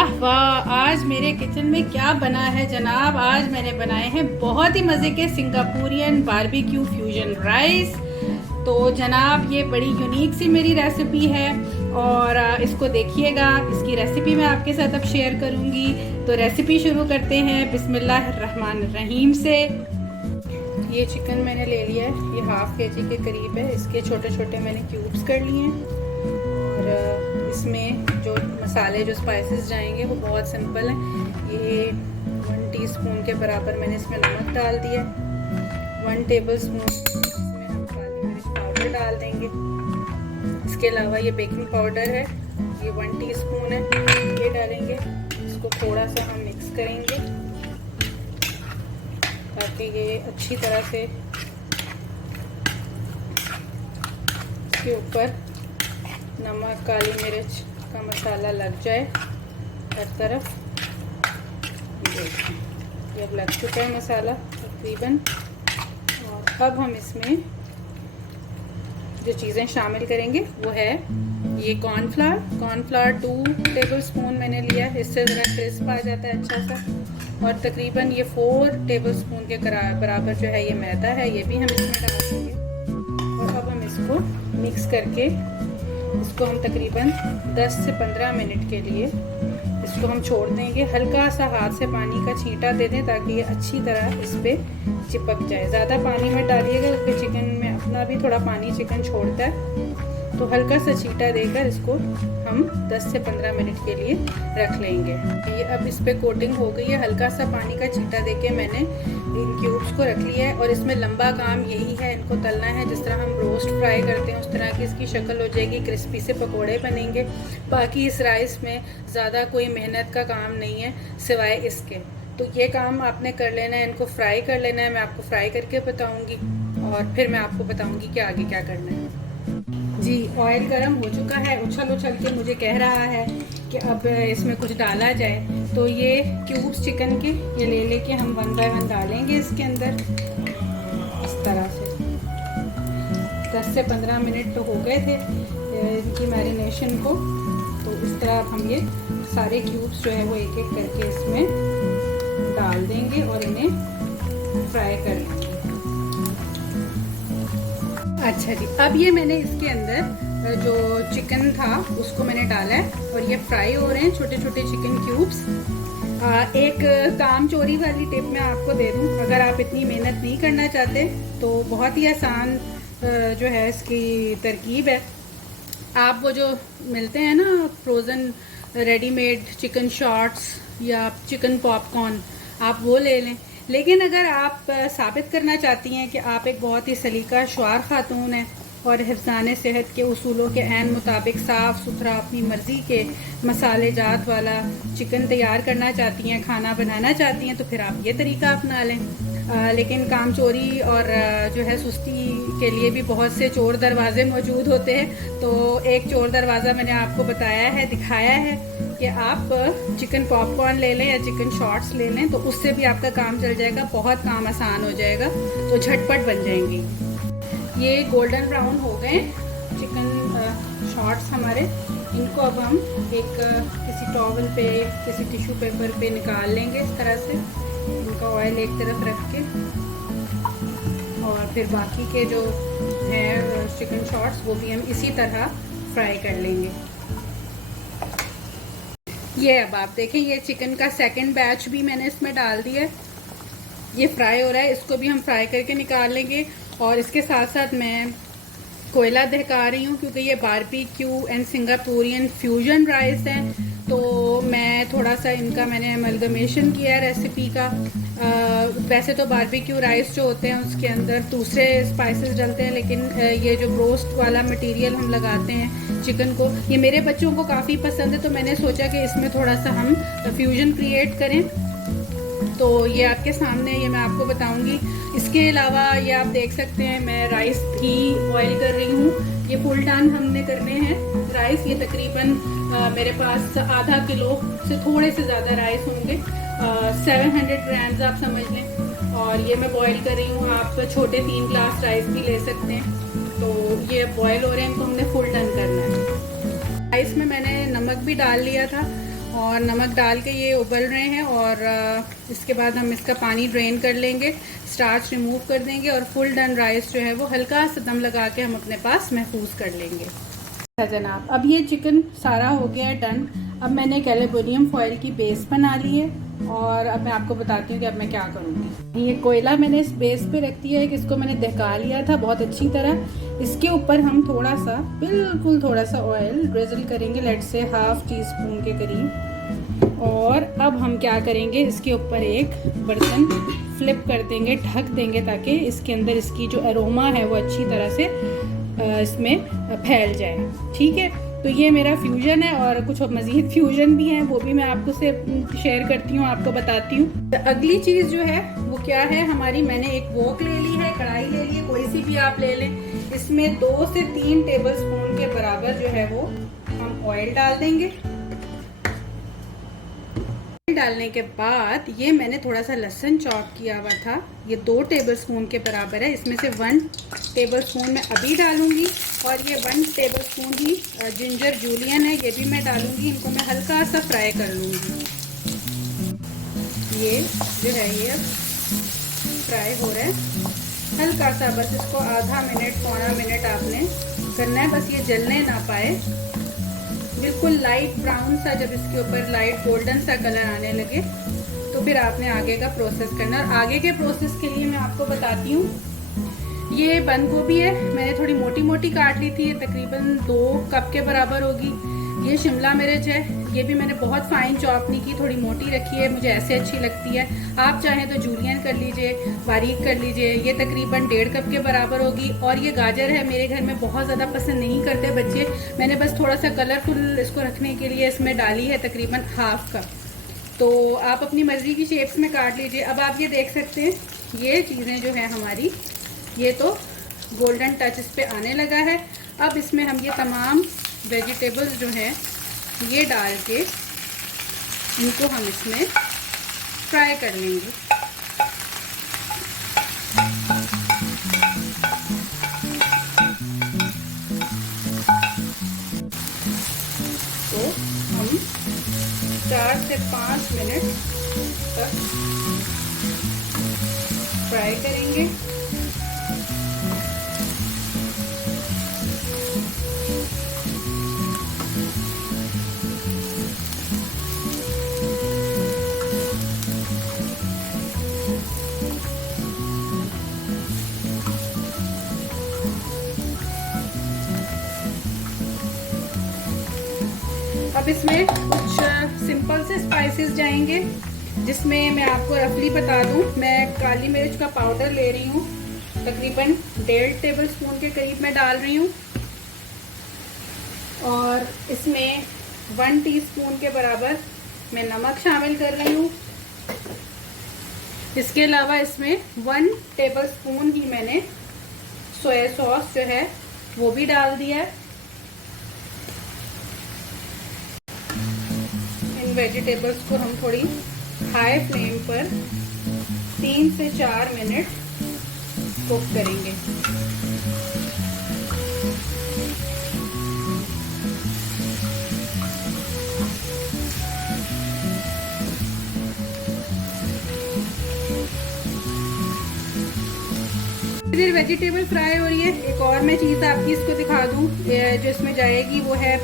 वाह वाह, आज मेरे किचन में क्या बना है जनाब। आज मैंने बनाए हैं बहुत ही मज़े के सिंगापुरियन बारबेक्यू फ्यूजन राइस। तो जनाब ये बड़ी यूनिक सी मेरी रेसिपी है और इसको देखिएगा। इसकी रेसिपी मैं आपके साथ अब शेयर करूंगी। तो रेसिपी शुरू करते हैं बिस्मिल्लाहिर्रहमानिर्रहीम से। ये चिकन मैंने ले लिया है, ये हाफ केजी के करीब है। इसके छोटे छोटे मैंने क्यूब्स कर लिए हैं और इसमें जो मसाले जो स्पाइसेस जाएंगे वो बहुत सिंपल हैं। ये 1 टीस्पून के बराबर मैंने इसमें नमक डाल दिया, 1 टेबलस्पून इसमें हम काली मिर्च पाउडर डाल देंगे। इसके अलावा ये बेकिंग पाउडर है, ये 1 टीस्पून है, ये डालेंगे। इसको थोड़ा सा हम मिक्स करेंगे ताकि ये अच्छी तरह से इसके ऊपर नमक काली मिर्च का मसाला लग जाए हर तरफ। देखिए ये अब लग चुका है मसाला तकरीबन। और अब हम इसमें जो चीज़ें शामिल करेंगे वो है ये कॉर्नफ्लावर 2 टेबलस्पून मैंने लिया है। इससे ज़रा क्रिस्प आ जाता है अच्छा सा। और तकरीबन ये 4 टेबलस्पून के बराबर जो है ये मैदा है, ये भी हम इसमें डाल देंगे। और अब हम इसको मिक्स करके इसको हम तकरीबन 10 से 15 मिनट के लिए इसको हम छोड़ देंगे। हल्का सा हाथ से पानी का छींटा दे दें ताकि ये अच्छी तरह इस पर चिपक जाए। ज़्यादा पानी मत डालिएगा क्योंकि चिकन में अपना भी थोड़ा पानी चिकन छोड़ता है। तो हल्का सा छींटा देकर इसको हम 10 से 15 मिनट के लिए रख लेंगे। ये अब इस पर कोटिंग हो गई है। हल्का सा पानी का छींटा देके मैंने इन क्यूब्स को रख लिया है। और इसमें लंबा काम यही है, इनको तलना है। जिस तरह हम रोस्ट फ्राई करते हैं उस तरह की इसकी शक्ल हो जाएगी, क्रिस्पी से पकोड़े बनेंगे। बाकी इस राइस में ज़्यादा कोई मेहनत का काम नहीं है सिवाय इसके। तो ये काम आपने कर लेना है, इनको फ्राई कर लेना है। मैं आपको फ्राई करके बताऊँगी और फिर मैं आपको बताऊँगी कि आगे क्या करना है। जी, ऑयल गरम हो चुका है। उछल उछल के मुझे कह रहा है कि अब इसमें कुछ डाला जाए। तो ये क्यूब्स चिकन के ये ले लेके हम 1 बाय 1 डालेंगे इसके अंदर इस तरह से। 10 से 15 मिनट तो हो गए थे इनकी मैरिनेशन को। तो इस तरह हम ये सारे क्यूब्स जो है वो एक एक करके इसमें डाल देंगे और इन्हें फ्राई कर लेंगे। अच्छा जी, अब ये मैंने इसके अंदर जो चिकन था उसको मैंने डाला है और ये फ्राई हो रहे हैं छोटे छोटे चिकन क्यूब्स। एक काम चोरी वाली टिप मैं आपको दे दूं, अगर आप इतनी मेहनत नहीं करना चाहते तो बहुत ही आसान जो है इसकी तरकीब है। आप वो जो मिलते हैं ना फ्रोज़न रेडीमेड चिकन शॉट्स या चिकन पॉपकॉर्न, आप वो ले लें। लेकिन अगर आप साबित करना चाहती हैं कि आप एक बहुत ही सलीका शुआर खातून हैं और हिफ्ज़ाने सेहत के उसूलों के ऐन मुताबिक साफ़ सुथरा अपनी मर्ज़ी के मसाले जात वाला चिकन तैयार करना चाहती हैं, खाना बनाना चाहती हैं, तो फिर आप ये तरीका अपना लें। लेकिन काम चोरी और जो है सुस्ती के लिए भी बहुत से चोर दरवाजे मौजूद होते हैं। तो एक चोर दरवाज़ा मैंने आपको बताया है, दिखाया है कि आप चिकन पॉपकॉर्न ले लें या चिकन शॉट्स ले लें, तो उससे भी आपका काम चल जाएगा, बहुत काम आसान हो जाएगा, तो झटपट बन जाएंगी। ये गोल्डन ब्राउन हो गए चिकन शॉट्स हमारे। इनको अब हम एक किसी टॉवल पे, किसी टिश्यू पेपर पे निकाल लेंगे इस तरह से। इनका ऑयल एक तरफ रख के और फिर बाकी के जो हैं चिकन शॉट्स वो भी हम इसी तरह फ्राई कर लेंगे। ये अब आप देखें, ये चिकन का सेकंड बैच भी मैंने इसमें डाल दिया है। ये फ्राई हो रहा है, इसको भी हम फ्राई करके निकाल लेंगे। और इसके साथ साथ मैं कोयला दहका रही हूँ क्योंकि ये barbecue and Singaporean fusion rice है। तो मैं थोड़ा सा इनका मैंने अमलगमेशन किया है रेसिपी का। वैसे तो बारबेक्यू राइस जो होते हैं उसके अंदर दूसरे स्पाइसेस डलते हैं, लेकिन ये जो रोस्ट वाला मटेरियल हम लगाते हैं चिकन को, ये मेरे बच्चों को काफ़ी पसंद है। तो मैंने सोचा कि इसमें थोड़ा सा हम फ्यूजन क्रिएट करें। तो ये आपके सामने, ये मैं आपको बताऊंगी। इसके अलावा ये आप देख सकते हैं मैं राइस भी बॉईल कर रही हूँ। ये फुल टन हमने करने हैं राइस। ये तकरीबन मेरे पास आधा किलो से थोड़े से ज़्यादा राइस होंगे, 700 ग्राम्स आप समझ लें। और ये मैं बॉईल कर रही हूँ। आप छोटे 3 ग्लास राइस भी ले सकते हैं। तो ये बॉईल हो रहे हैं, इनको हमने फुल टन करना है। राइस में मैंने नमक भी डाल लिया था और नमक डाल के ये उबल रहे हैं। और इसके बाद हम इसका पानी ड्रेन कर लेंगे, स्टार्च रिमूव कर देंगे और फुल डन राइस जो है वो हल्का सा दम लगा के हम अपने पास महफूज कर लेंगे। जनाब, अब ये चिकन सारा हो गया है डन। अब मैंने एक एल्युमिनियम फॉयल की बेस बना ली है और अब मैं आपको बताती हूँ कि अब मैं क्या करूँगी। ये कोयला मैंने इस बेस पे रख दिया है कि इसको मैंने दहका लिया था बहुत अच्छी तरह। इसके ऊपर हम थोड़ा सा, बिल्कुल थोड़ा सा ऑयल ड्रिजल करेंगे, लेट से ½ टीस्पून के करीब। और अब हम क्या करेंगे, इसके ऊपर एक बर्तन फ्लिप कर देंगे, ढक देंगे ताकि इसके अंदर इसकी जो अरोमा है वो अच्छी तरह से इसमें फैल जाए। ठीक है, तो ये मेरा फ्यूजन है और कुछ मज़ीद फ्यूजन भी हैं, वो भी मैं आपको से शेयर करती हूँ, आपको बताती हूँ। तो अगली चीज़ जो है वो क्या है हमारी, मैंने एक वोक ले ली है, कढ़ाई ले ली है, कोई सी भी आप ले लें। इसमें 2 से 3 टेबलस्पून के बराबर जो है वो हम ऑयल डाल देंगे। डालने के बाद ये मैंने थोड़ा सा लहसुन चॉप किया हुआ था, ये 2 टेबलस्पून के बराबर है। इसमें से 1 टेबलस्पून मैं अभी डालूंगी और ये 1 टेबलस्पून ही जिंजर जूलियन है, ये भी मैं डालूंगी। इनको मैं हल्का सा फ्राई कर लूँगी। ये जो है ये फ्राई हो रहा है हल्का सा, बस इसको आधा मिनट पौना मिनट आपने करना है, बस ये जलने ना पाए। बिल्कुल लाइट ब्राउन सा जब इसके ऊपर लाइट गोल्डन सा कलर आने लगे तो फिर आपने आगे का प्रोसेस करना है। और आगे के प्रोसेस के लिए मैं आपको बताती हूँ, ये बंद गोभी है, मैंने थोड़ी मोटी मोटी काट ली थी, ये तकरीबन 2 कप के बराबर होगी। ये शिमला मिर्च है, ये भी मैंने बहुत फाइन चॉप नहीं की, थोड़ी मोटी रखी है, मुझे ऐसे अच्छी लगती है। आप चाहें तो जूलियन कर लीजिए, बारीक कर लीजिए। ये तकरीबन 1.5 कप के बराबर होगी। और ये गाजर है, मेरे घर में बहुत ज़्यादा पसंद नहीं करते बच्चे, मैंने बस थोड़ा सा कलरफुल इसको रखने के लिए इसमें डाली है, तकरीबन ½ कप। तो आप अपनी मर्ज़ी की शेप्स में काट लीजिए। अब आप ये देख सकते हैं, ये चीज़ें जो हैं हमारी, ये तो गोल्डन टच इस पर आने लगा है। अब इसमें हम ये तमाम वेजिटेबल्स जो हैं ये डाल के इनको हम इसमें फ्राई कर लेंगे। तो हम 4 से 5 मिनट तक फ्राई करेंगे। अब इसमें कुछ सिंपल से स्पाइसेस जाएंगे, जिसमें मैं आपको रफली बता दूं, मैं काली मिर्च का पाउडर ले रही हूँ, तकरीबन 1.5 टेबलस्पून के करीब मैं डाल रही हूँ। और इसमें 1 टीस्पून के बराबर मैं नमक शामिल कर रही हूँ। इसके अलावा इसमें 1 टेबलस्पून ही मैंने सोया सॉस जो है वो भी डाल दिया है। वेजिटेबल्स को हम थोड़ी हाई फ्लेम पर 3 से 4 मिनट कुक करेंगे। फिर वेजिटेबल फ्राई हो रही है, एक और मैं चीज़ आपकी इसको दिखा दूं, जो इसमें जाएगी वो है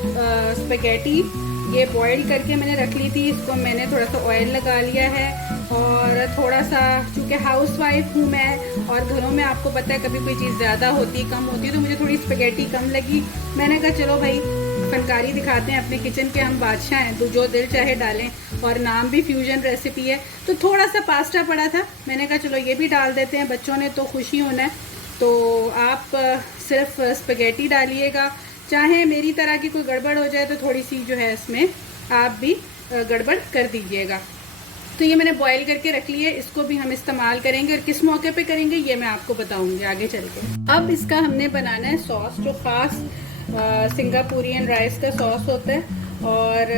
स्पेगेटी। ये बॉईल करके मैंने रख ली थी, इसको मैंने थोड़ा सा ऑयल लगा लिया है और थोड़ा सा, चूँकि हाउस वाइफ हूँ मैं और घरों में आपको पता है कभी कोई चीज़ ज़्यादा होती कम होती है, तो मुझे थोड़ी स्पेगेटी कम लगी। मैंने कहा चलो भाई फनकारी दिखाते हैं, अपने किचन के हम बादशाह हैं, तो जो दिल चाहे डालें, और नाम भी फ्यूजन रेसिपी है। तो थोड़ा सा पास्ता पड़ा था, मैंने कहा चलो ये भी डाल देते हैं, बच्चों ने तो खुशी होना है। तो आप सिर्फ स्पेगेटी डालिएगा, चाहे मेरी तरह की कोई गड़बड़ हो जाए तो थोड़ी सी जो है इसमें आप भी गड़बड़ कर दीजिएगा। तो ये मैंने बॉईल करके रख ली है, इसको भी हम इस्तेमाल करेंगे और किस मौके पे करेंगे ये मैं आपको बताऊंगी आगे चल के। अब इसका हमने बनाना है सॉस, जो ख़ास सिंगापुरियन राइस का सॉस होता है और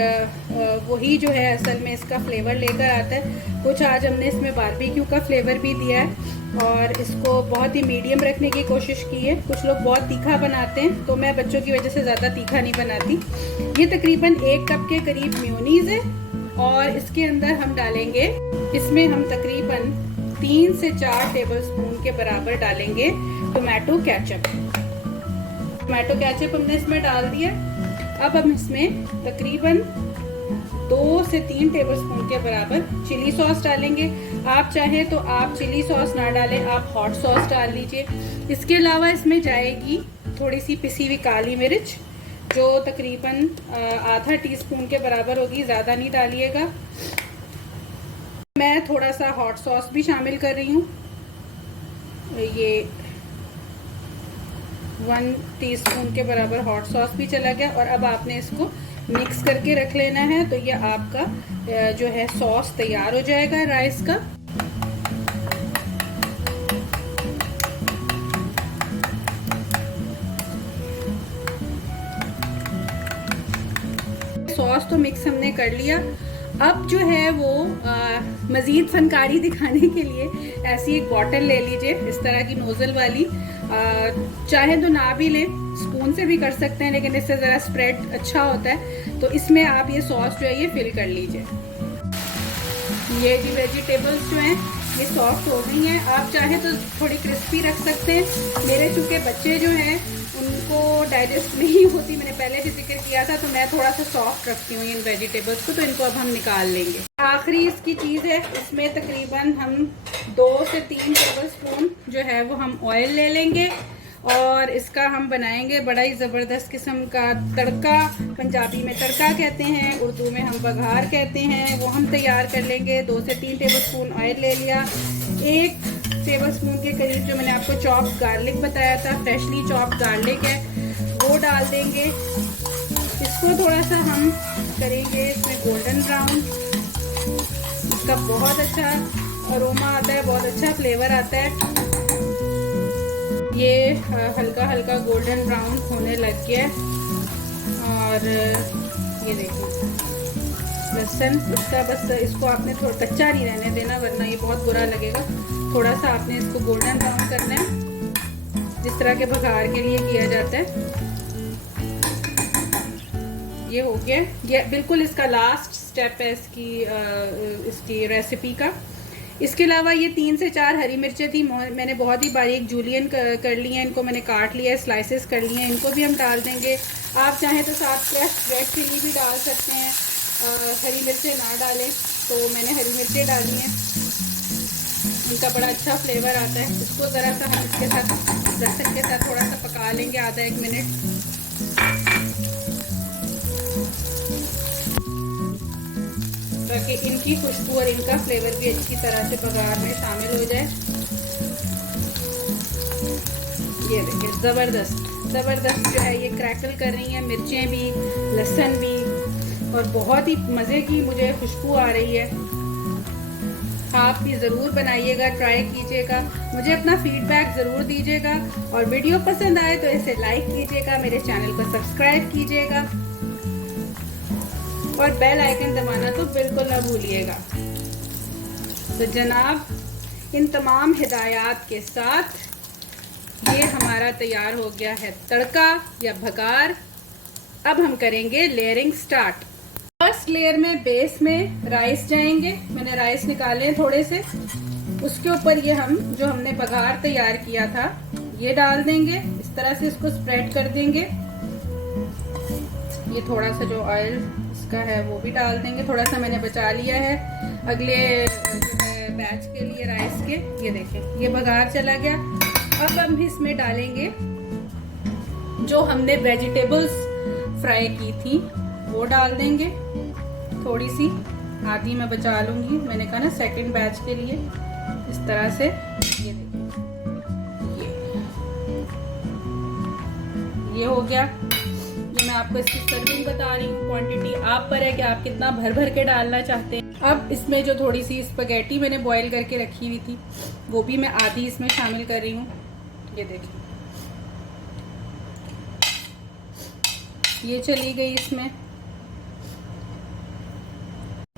वही जो है असल में इसका फ्लेवर लेकर आता है। कुछ आज हमने इसमें बारबेक्यू का फ्लेवर भी दिया है और इसको बहुत ही मीडियम रखने की कोशिश की है। कुछ लोग बहुत तीखा बनाते हैं, तो मैं बच्चों की वजह से ज़्यादा तीखा नहीं बनाती। ये तकरीबन 1 कप के करीब मेयोनीज़ है और इसके अंदर हम डालेंगे, इसमें हम तकरीबन 3 से 4 टेबलस्पून के बराबर डालेंगे टोमेटो केचप। टोमेटो केचप हमने इसमें डाल दिया। अब हम इसमें तकरीबन 2 से 3 टेबलस्पून के बराबर चिली सॉस डालेंगे। आप चाहे तो आप चिली सॉस ना डालें, आप हॉट सॉस डाल लीजिए। इसके अलावा इसमें जाएगी थोड़ी सी पिसी हुई काली मिर्च, जो तकरीबन आधा टीस्पून के बराबर होगी, ज़्यादा नहीं डालिएगा। मैं थोड़ा सा हॉट सॉस भी शामिल कर रही हूँ, ये 1 टीस्पून के बराबर हॉट सॉस भी चला गया। और अब आपने इसको मिक्स करके रख लेना है, तो ये आपका जो है सॉस तैयार हो जाएगा राइस का। सॉस तो मिक्स हमने कर लिया। अब जो है वो मज़ीद फनकारी दिखाने के लिए ऐसी एक बॉटल ले लीजिए, इस तरह की नोज़ल वाली। चाहे तो ना भी लें, स्पून से भी कर सकते हैं, लेकिन इससे ज़रा स्प्रेड अच्छा होता है। तो इसमें आप ये सॉस जो है ये फिल कर लीजिए। ये जी वेजिटेबल्स जो हैं ये सॉफ्ट हो गई हैं। आप चाहे तो थोड़ी क्रिस्पी रख सकते हैं। मेरे चूँकि बच्चे जो हैं उनको डाइजेस्ट नहीं होती, मैंने पहले भी जिक्र किया था, तो मैं थोड़ा सा सॉफ्ट रखती हूँ इन वेजिटेबल्स को। तो इनको अब हम निकाल लेंगे। आखिरी इसकी चीज़ है, इसमें तकरीबन हम 2 से 3 टेबलस्पून जो है वो हम ऑयल ले लेंगे और इसका हम बनाएंगे बड़ा ही ज़बरदस्त किस्म का तड़का। पंजाबी में तड़का कहते हैं, उर्दू में हम बघार कहते हैं। वो हम तैयार कर लेंगे। 2 से 3 टेबलस्पून ऑयल ले लिया। 1 टेबलस्पून के करीब जो मैंने आपको चॉप्ड गार्लिक बताया था, फ्रेशली चॉप्ड गार्लिक है, वो डाल देंगे। इसको थोड़ा सा हम करेंगे इसमें गोल्डन ब्राउन। इसका बहुत अच्छा अरोमा आता है, बहुत अच्छा फ्लेवर आता है। ये हल्का हल्का गोल्डन ब्राउन होने लग गया है। और ये देखिए लहसुन, इसका बस इसको आपने थोड़ा कच्चा नहीं रहने देना, वरना ये बहुत बुरा लगेगा। थोड़ा सा आपने इसको गोल्डन ब्राउन करना है, जिस तरह के बघार के लिए किया जाता है। ये हो गया, ये बिल्कुल इसका लास्ट स्टेप है इसकी रेसिपी का। इसके अलावा ये 3 से 4 हरी मिर्चें थी, मैंने बहुत ही बारीक जूलियन कर ली हैं, इनको मैंने काट लिया है, स्लाइसेस कर लिए हैं, इनको भी हम डाल देंगे। आप चाहें तो साथ फ्रेश रेड चिली भी डाल सकते हैं। हरी मिर्चें ना डालें तो मैंने हरी मिर्चें डाली हैं, इनका बड़ा अच्छा फ्लेवर आता है। इसको ज़रा सा हम इसके साथ लहसुन के साथ थोड़ा सा पका लेंगे, आधा 1 मिनट। ताकि इनकी खुशबू और इनका फ्लेवर भी अच्छी तरह से बघार में शामिल हो जाए। ये देखिए ज़बरदस्त जो है ये क्रैकल कर रही हैं, मिर्चें भी, लहसुन भी, और बहुत ही मज़े की मुझे खुशबू आ रही है। आप भी ज़रूर बनाइएगा, ट्राई कीजिएगा, मुझे अपना फीडबैक ज़रूर दीजिएगा। और वीडियो पसंद आए तो इसे लाइक कीजिएगा, मेरे चैनल को सब्सक्राइब कीजिएगा और बेल आइकन दबाना तो बिल्कुल ना भूलिएगा। तो जनाब, इन तमाम हिदायत के साथ ये हमारा तैयार हो गया है तड़का या भगार। अब हम करेंगे लेयरिंग स्टार्ट। फर्स्ट लेयर में बेस में राइस जाएंगे। मैंने राइस निकाले हैं थोड़े से, उसके ऊपर ये हम जो हमने बघार तैयार किया था ये डाल देंगे। इस तरह से इसको स्प्रेड कर देंगे। ये थोड़ा सा जो ऑयल इसका है वो भी डाल देंगे, थोड़ा सा मैंने बचा लिया है अगले बैच के लिए राइस के। ये देखें ये बघार चला गया। अब हम इसमें डालेंगे जो हमने वेजिटेबल्स फ्राई की थी वो डाल देंगे। थोड़ी सी, आधी मैं बचा लूंगी, मैंने कहा ना सेकंड बैच के लिए। इस तरह से ये देखिए ये हो गया। ये मैं आपको इसकी सर्विंग बता रही हूँ, क्वांटिटी आप पर है कि आप कितना भर भर के डालना चाहते हैं। अब इसमें जो थोड़ी सी स्पगेटी मैंने बॉईल करके रखी हुई थी वो भी मैं आधी इसमें शामिल कर रही हूँ। ये देखिए ये चली गई इसमें।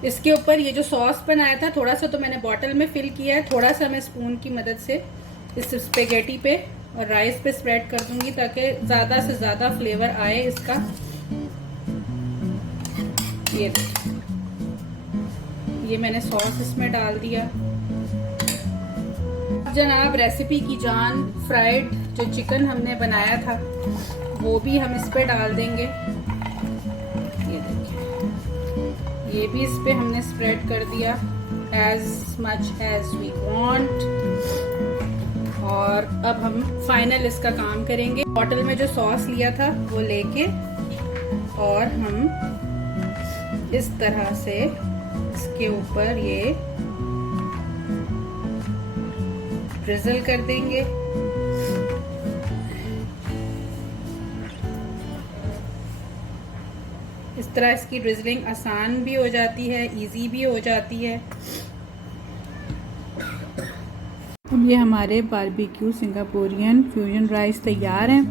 इसके ऊपर ये जो सॉस बनाया था थोड़ा सा तो मैंने बॉटल में फिल किया है, थोड़ा सा मैं स्पून की मदद से इस स्पेगेटी पे और राइस पे स्प्रेड कर दूंगी ताकि ज़्यादा से ज़्यादा फ्लेवर आए इसका। ये ये मैंने सॉस इसमें डाल दिया। जनाब रेसिपी की जान, फ्राइड जो चिकन हमने बनाया था वो भी हम इस पे डाल देंगे। ये देखिए, ये भी इस पे हमने स्प्रेड कर दिया as much as we want। और अब हम फाइनल इसका काम करेंगे। बॉटल में जो सॉस लिया था वो लेके और हम इस तरह से इसके ऊपर ये ड्रिजल कर देंगे। इस तरह इसकी ड्रिजलिंग आसान भी हो जाती है, इजी भी हो जाती है। अब ये हमारे बारबेक्यू सिंगापुरियन फ्यूजन राइस तैयार हैं।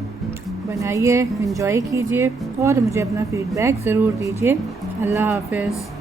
बनाइए, एंजॉय कीजिए और मुझे अपना फीडबैक ज़रूर दीजिए। अल्लाह हाफ़िज़।